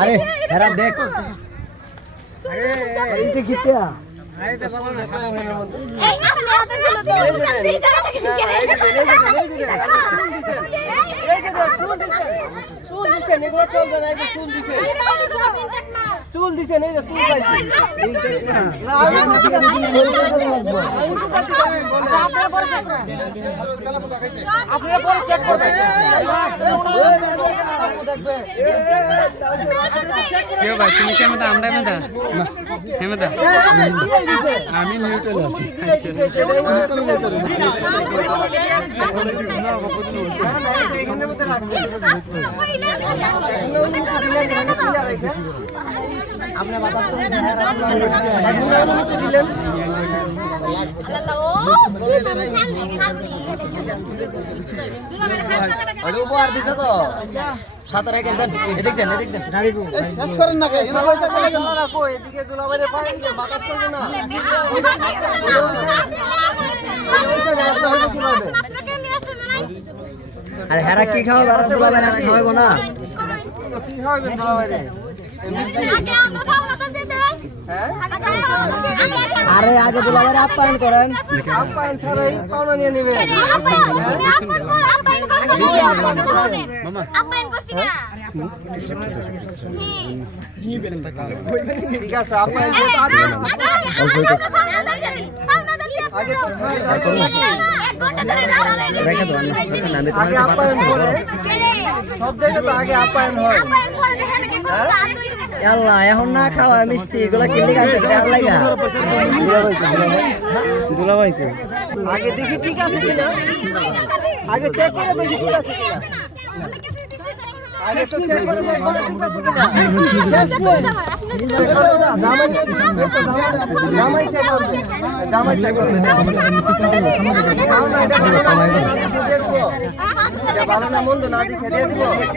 আরে হেরা দেখ এইটা কিটা চুল দিছে নেই যে চুল পাইছে আপনারা পরে চেক করবেন কেউ ভাই তুমি কেমন আমরা মেদা কেমন আমি নিউট্রাল আছি আপনার বাতাস দিলেন উপহার দিছে তো সাঁতার একে দেন এদিক দেন শেষ করেন না কে রাখো এদিকে দুলাভাইরে পানি দিয়ে বাতাস করবে না আরে হেরা কি খাওয়াবে আর দুলাভাই না খাওয়াবো না কি খাওয়াবেন দুলাভাইরে আরে আগে দুলাভাইর আপ্যায়ন করেন আপ্যায়ন ছাড়াই পাওনা নিয়ে নেবেন ঠিক আছে আপ্যায়ন আগে আপ্যায়ন করে সব জায়গায় তো আগে আপ্যায়ন হয় আল্লাহ এখন না খাওয়া মিষ্টি এগুলো কিনলে খাচ্ছে আল্লাহ দুলাভাই তো আগে দেখি ঠিক আছে কিনা আগে চেক করে দেখি ঠিক আছে কিনা আগে তো চেক করে দেখো জামাই চেক করবে জামাই চেক করবে ভালো না মন্দ না দেখে দিয়ে দিব